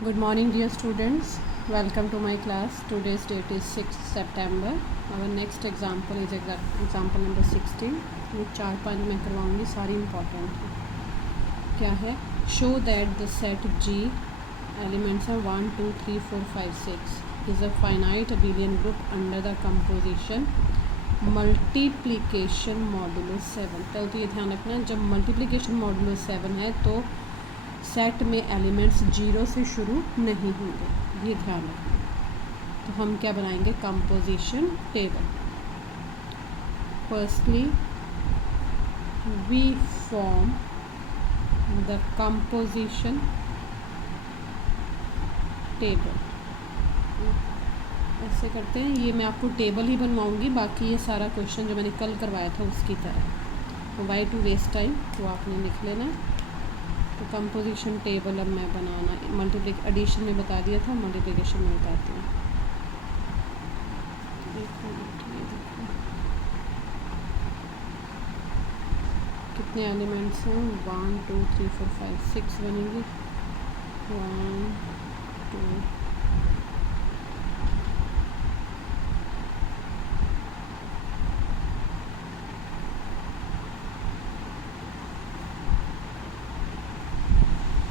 Good morning, dear students. Welcome to my class. Today's date is 6th September. Our next example is example number 16. ये 4-5 मैं करवाऊँगी, सारी important है. क्या है? Show that the set G elements are 1, 2, 3, 4, 5, 6 is a finite abelian group under the composition multiplication modulo 7. पहले तो ये ध्यान रखना, जब multiplication modulo 7 है तो सेट में एलिमेंट्स 0 से शुरू नहीं होंगे, ये ध्यान रखना. तो हम क्या बनाएंगे? Composition table. Firstly we form the composition table. ऐसे करते हैं, ये मैं आपको टेबल ही बनवाऊंगी, बाकी ये सारा क्वेश्चन जो मैंने कल करवाया था उसकी तरह. तो वाई टू वेस्ट टाइम, तो आपने लिख लेना. तो कंपोजिशन टेबल अब मैं बनाना एडिशन में बता दिया था, मल्टीप्लिकेशन में बताती हूँ. कितने एलिमेंट्स हैं? 1, 2, 3, 4, 5, 6 बनेंगे. 1, 2,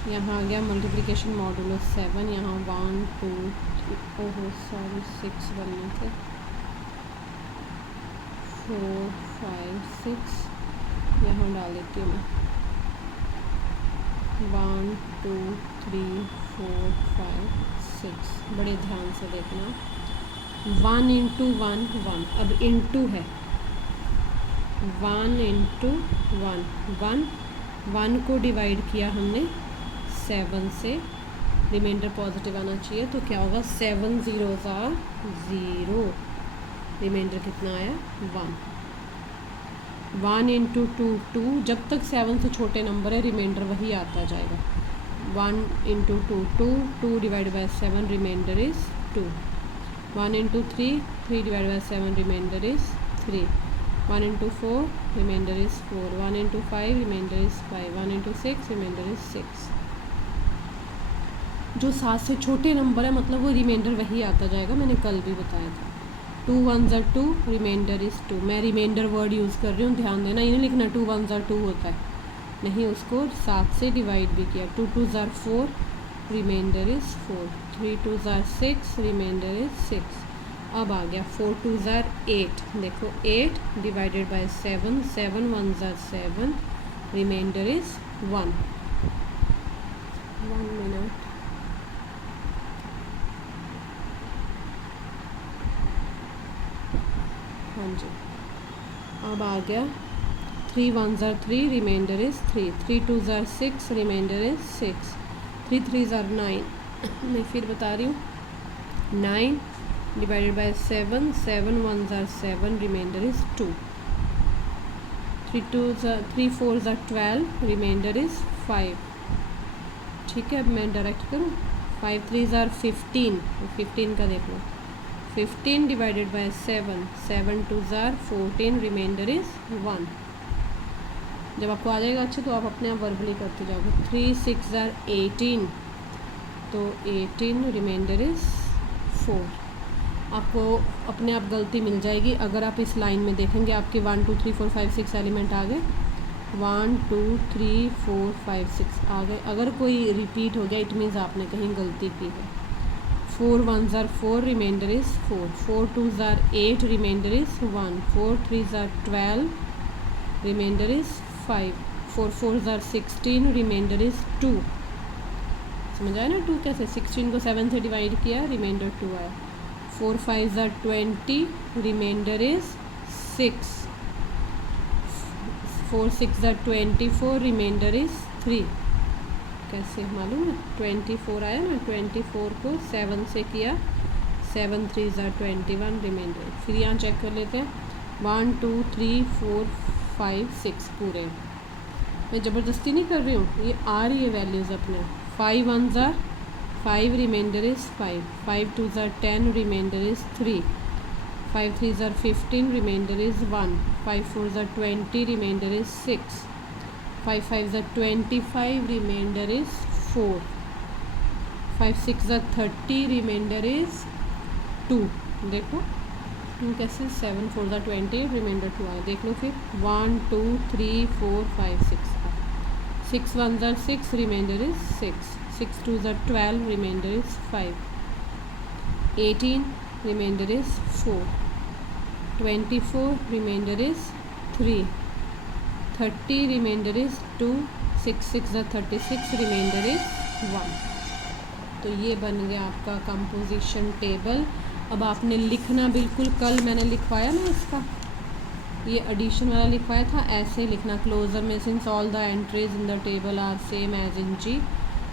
यहाँ आ गया मल्टीप्लिकेशन मॉडुलो 7. यहाँ 1, 2, 3, ओहो सॉरी 6 बनने थे. 4, 5, 6 यहाँ डाल देती हूँ मैं. 1, 2, 3, 4, 5, 6. बड़े ध्यान से देखना. 1 इंटू 1 1. अब इंटू है. 1 इंटू 1 1 को डिवाइड किया हमने 7 से. रिमाइंडर पॉजिटिव आना चाहिए, तो क्या होगा? 7 zeros are 0. रिमाइंडर कितना आया? 1. 1 इंटू 2 2. जब तक 7 से छोटे नंबर है रिमाइंडर वही आता जाएगा. 1 into 2 2. 2 divide by 7 remainder is 2. 1 into 3 3 divide by 7 remainder is 3. 1 into 4 remainder is 4. 1 into 5 remainder is 5. 1 into 6 reminder is 6. जो 7 से छोटे नंबर है मतलब वो रिमाइंडर वही आता जाएगा, मैंने कल भी बताया था. 2 1s are 2 रिमाइंडर इज़ 2. मैं रिमाइंडर वर्ड यूज़ कर रही हूँ, ध्यान देना. ये नहीं लिखना 2 1s are 2 होता है, नहीं, उसको 7 से डिवाइड भी किया. 2 2s are 4 remainder is 4. 3 2s are 6 reminder is 6. अब आ गया 4 2s are 8. देखो 8 divided by 7. 7 1s are 7 remainder is 1. 1 minute. हाँ जी, अब आ गया 3 1s are 3 reminder is 3. 3 2s are 6 reminder is 6. 3 3s are 9. मैं फिर बता रही हूँ. 9 divided by 7. 7 1s are 7 remainder is 2. 3 4s are 12 remainder is 5. ठीक है, अब मैं डायरेक्ट करूँ. 5 3s are 15. 15 का देख लो. 15 divided by 7. 7 2s are 14 remainder is 1. जब आपको आ जाएगा अच्छा तो आप अपने आप वर्बली करते जाओगे. 3 6s are 18. तो 18 रिमाइंडर इज़ 4. आपको अपने आप गलती मिल जाएगी अगर आप इस लाइन में देखेंगे. आपके 1 2 3 4 5 6 एलिमेंट आ गए. 1 2 3 4 5 6 आ गए. अगर कोई रिपीट हो गया इट मीन्स आपने कहीं गलती की है. 4 1s are 4 remainder is 4. 4 2s are 8 remainder is 1. 4 3s are 12 remainder is 5. 4 4s are 16 remainder is 2. समझ आया ना 2 कैसे? 16 को 7 से डिवाइड किया, रिमाइंडर 2 आया. 4 5s are 20 remainder is 6. 4 6s are 24 remainder is 3. कैसे मालूम है? 24 आया ना, 24 को 7 से किया. 7 3s are 21 रिमाइंडर. फिर यहाँ चेक कर लेते हैं. 1 2 3 4 5 6 पूरे. मैं ज़बरदस्ती नहीं कर रही हूँ, ये आ रही है वैल्यूज़ अपने. 5 1s are 5 remainder is 5. 5 2s are 10 remainder is 3. 5 3s are 15 remainder is 1. 5 4s are 20 remainder is 6. 5 5s are 25 remainder is 4. 5 6 30, remainder is 2। देखो 2 कैसे, 7 4 20, रिमाइंडर 2 आया। देख लो फिर 1 2 3 4 5 6 6 1 6, reminder is 6 6 2 12, remainder is 5 18, remainder is 4 24, remainder is 3 30, remainder is 2 6 6 36, remainder is 1। तो ये बन गया आपका कंपोजिशन टेबल। अब आपने लिखना बिल्कुल कल मैंने लिखवाया ना इसका, ये एडिशन वाला लिखवाया था, ऐसे लिखना क्लोजर में, since all the entries in the table are same as in G.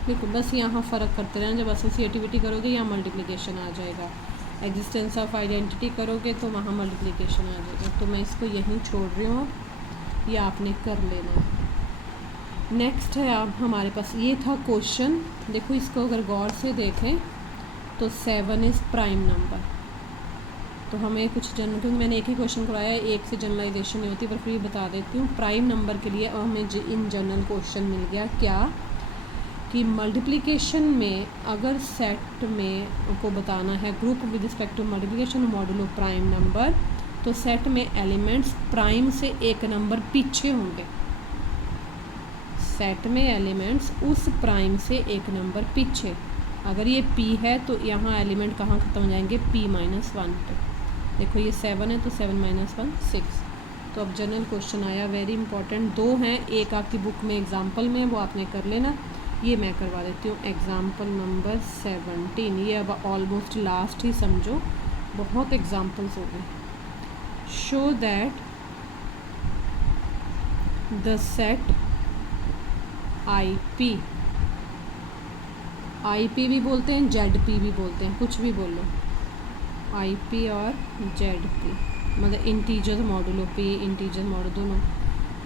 देखो बस यहाँ फ़र्क करते रहना, जब एसोसिएटिविटी करोगे यहाँ मल्टीप्लिकेशन आ जाएगा, एग्जिस्टेंस ऑफ आइडेंटिटी करोगे तो वहाँ मल्टीप्लिकेशन आ जाएगा। तो मैं इसको यहीं छोड़ रही हूँ, अब ये आपने कर लेना है। नेक्स्ट है आप हमारे पास, ये था क्वेश्चन। देखो इसको अगर गौर से देखें तो 7 इज़ प्राइम नंबर। तो हमें कुछ जनरल, क्योंकि मैंने एक ही क्वेश्चन कराया है, एक से जनरलाइजेशन नहीं होती, पर फिर बता देती हूँ। प्राइम नंबर के लिए हमें इन जनरल क्वेश्चन मिल गया क्या, कि मल्टीप्लिकेशन में अगर सेट में को बताना है group with respect to multiplication modulo prime number, तो सेट में एलिमेंट्स प्राइम से एक नंबर पीछे होंगे। सेट में एलिमेंट्स उस प्राइम से एक नंबर पीछे, अगर ये p है तो यहाँ एलिमेंट कहाँ ख़त्म हो जाएंगे, p-1 पे। देखो ये 7 है तो 7 - 1 6। तो अब जनरल क्वेश्चन आया, वेरी इंपॉर्टेंट। 2 हैं, एक आपकी बुक में एग्जाम्पल में, वो आपने कर लेना। ये मैं करवा देती हूँ, एग्जाम्पल नंबर 17। ये अब ऑलमोस्ट लास्ट ही समझो, बहुत एग्जाम्पल्स हो गए। Show that the set IP, IP भी बोलते हैं, ZP भी बोलते हैं, कुछ भी बोलो, IP और ZP मतलब integer modulo P, integer modulo दोनों।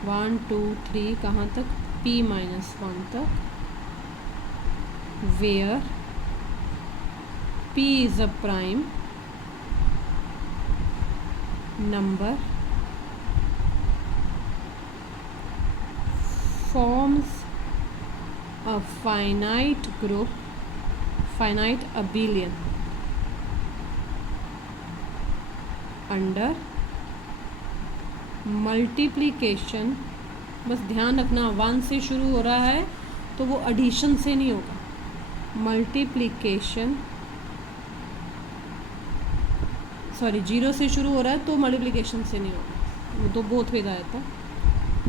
1 2 3 कहाँ तक, p-1 तक, where P is a prime number, forms a finite group, finite abelian under multiplication। बस ध्यान रखना 1 से शुरू हो रहा है तो वो एडिशन से नहीं होगा, मल्टीप्लिकेशन, सॉरी 0 से शुरू हो रहा है तो मल्टीप्लिकेशन से नहीं होगा, वो तो बोथ वेज आया था,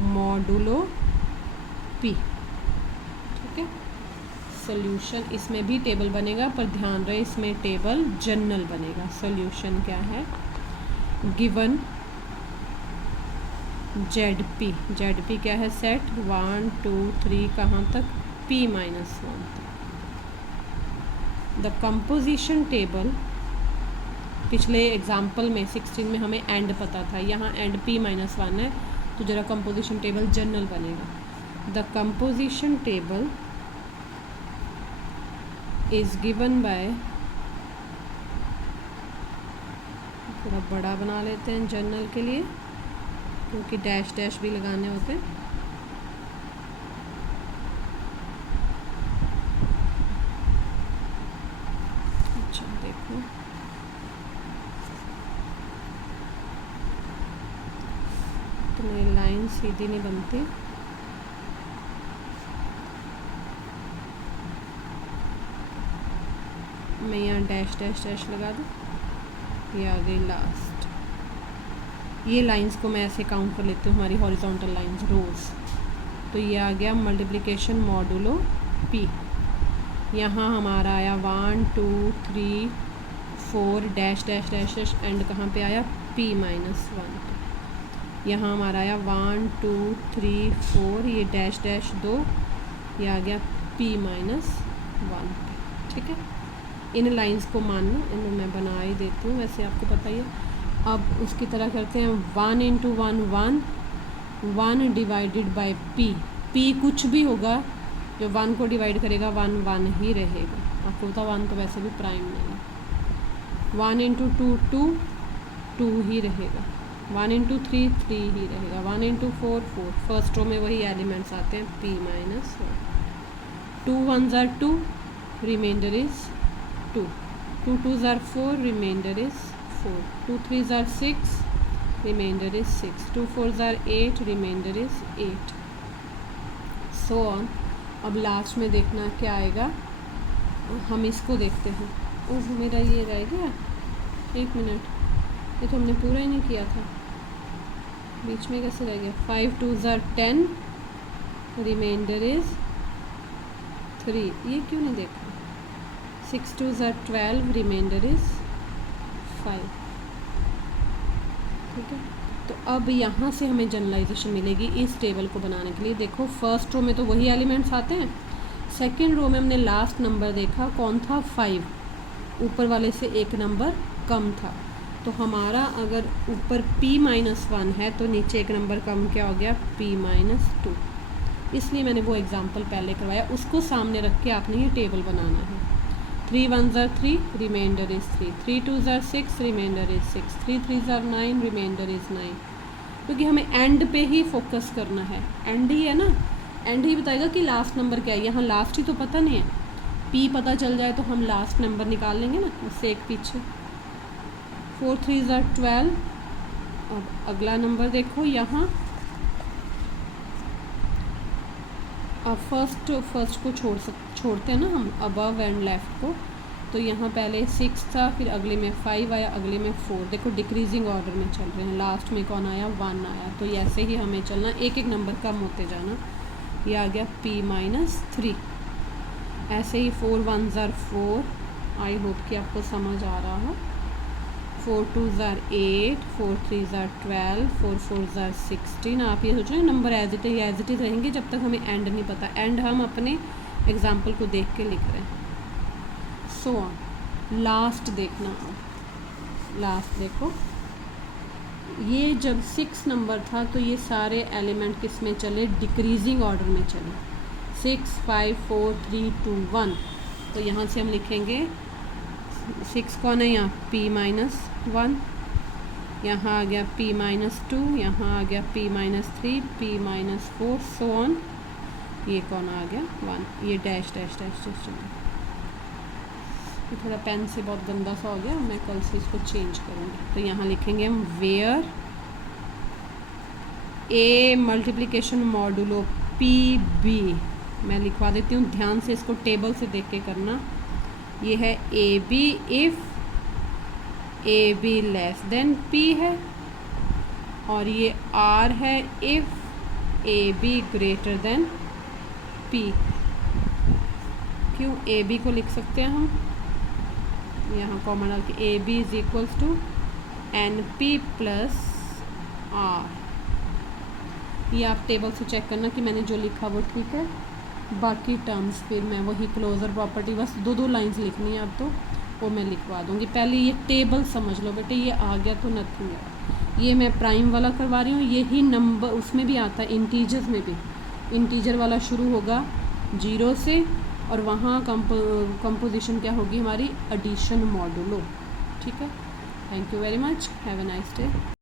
मॉडुलो P। ठीक है, सोल्यूशन इसमें भी टेबल बनेगा, पर ध्यान रहे इसमें टेबल जनरल बनेगा। सोल्यूशन क्या है, गिवन ZP क्या है, सेट 1 2 3 कहाँ तक, p-1 तक। द कंपोजिशन टेबल, पिछले एग्जाम्पल में 16 में हमें एंड पता था, यहाँ एंड p-1 है, तो जरा कंपोजिशन टेबल जनरल बनेगा। The composition table is given by, थोड़ा बड़ा बना लेते हैं जनरल के लिए, क्योंकि डैश डैश भी लगाने होते हैं। अच्छा देखो, तो मेरी लाइन सीधी नहीं बनती, मैं यहाँ डैश डैश डैश लगा दूँ, ये आ गई लास्ट। ये लाइंस को मैं ऐसे काउंट कर लेती हूँ, हमारी हॉरिजॉन्टल लाइंस, रोज। तो ये आ गया मल्टीप्लिकेशन मॉडुलो P। यहाँ हमारा आया 1 2 3 4 dash dash dash dash, and कहाँ पे आया, p-1 पे। यहाँ हमारा आया 1 2 3 4, ये डैश डैश 2, ये आ गया p-1 पे। ठीक है, इन लाइंस को मानना, इन्हें मैं बना ही देती हूँ, वैसे आपको पता ही है। अब उसकी तरह करते हैं, 1 × 1 1, 1 डिवाइडेड बाय p कुछ भी होगा जो 1 को डिवाइड करेगा 1 1 ही रहेगा। आपको पता 1 तो वैसे भी प्राइम नहीं है। 1 × 2 2, 2 ही रहेगा। 1 × 3 3 ही रहेगा। 1 × 4 4, फर्स्ट रो में वही एलिमेंट्स आते हैं, p-1। 2 1s are 2, remainder is 2. 2 2s are 4, remainder is 4. 2 3s are 6, remainder is 6. 2 4s are 8, remainder is 8. So on. अब लास्ट में देखना क्या आएगा, हम इसको देखते हैं। ओह मेरा ये रह गया, 1 मिनट, ये तो हमने पूरा ही नहीं किया था, बीच में कैसे रह गया। 5 2s are 10, रिमाइंडर इज 3, ये क्यों नहीं देखा। 6 2s are 12, रिमाइंडर इज 5। ठीक है, तो अब यहाँ से हमें जनरलाइजेशन मिलेगी इस टेबल को बनाने के लिए। देखो फर्स्ट रो में तो वही एलिमेंट्स आते हैं, सेकेंड रो में हमने लास्ट नंबर देखा कौन था, 5, ऊपर वाले से एक नंबर कम था। तो हमारा अगर ऊपर p-1 है तो नीचे एक नंबर कम क्या हो गया, p-2। इसलिए मैंने वो एग्जांपल पहले करवाया, उसको सामने रख के आपने ये टेबल बनाना है। 3 1s are 3, reminder is 3। 3 2s are 6, reminder is 6। 3 3s are 9, reminder is 9। क्योंकि हमें एंड पे ही फोकस करना है, एंड ही है ना, एंड ही बताएगा कि लास्ट नंबर क्या है। यहाँ लास्ट ही तो पता नहीं है, p पता चल जाए तो हम लास्ट नंबर निकाल लेंगे ना, उससे एक पीछे। 4 3s are 12। अब अगला नंबर देखो यहाँ, अब फर्स्ट को छोड़ते हैं ना हम, अबव एंड लेफ्ट को। तो यहाँ पहले 6 था, फिर अगले में 5 आया, अगले में 4। देखो डिक्रीजिंग ऑर्डर में चल रहे हैं, लास्ट में कौन आया, 1 आया। तो ऐसे ही हमें चलना, एक एक नंबर कम होते जाना। ये आ गया p-3। ऐसे ही 4 1s are 4, आई होप कि आपको समझ आ रहा हो। 4 2s are 8, 4 3s are 12, 4 4s are 16। आप ये सोचो नंबर एज इट इज़ रहेंगे जब तक हमें एंड नहीं पता, एंड हम अपने एग्जाम्पल को देख के लिख रहे हैं। सो लास्ट देखना, लास्ट देखो, ये जब 6 नंबर था तो ये सारे एलिमेंट किस में चले, डिक्रीजिंग ऑर्डर में चले। 6 5 4 3 2 1। तो यहाँ से हम लिखेंगे 6 कौन है यहाँ, p-1, यहाँ आ गया p-2, यहाँ आ गया p-3, p-4, सो ऑन। ये कौन आ गया, 1। ये डैश डैश डैश डैश। ये थोड़ा पेन से बहुत गंदा सा हो गया, मैं कल से इसको चेंज करूँगी। तो यहाँ लिखेंगे हम where a multiplication modulo pb। मैं लिखवा देती हूँ, ध्यान से इसको टेबल से देख के करना। ये है AB if AB less than P है, और ये R है if AB greater than P। क्यों, AB को लिख सकते हैं हम यहाँ कॉमन डाल के, AB is equals to NP plus R। ये आप टेबल से चेक करना कि मैंने जो लिखा वो ठीक है। बाकी टर्म्स फिर मैं वही क्लोजर प्रॉपर्टी, बस 2 लाइंस लिखनी है अब तो, वो मैं लिखवा दूँगी। पहले ये टेबल समझ लो बेटे, ये आ गया तो नथिंग है। ये मैं प्राइम वाला करवा रही हूँ, यही नंबर उसमें भी आता है, इंटीजर्स में भी। इंटीजर वाला शुरू होगा 0 से, और वहाँ कंपोजिशन क्या होगी हमारी, एडिशन मॉडुलो। ठीक है, thank you very much, have a nice day.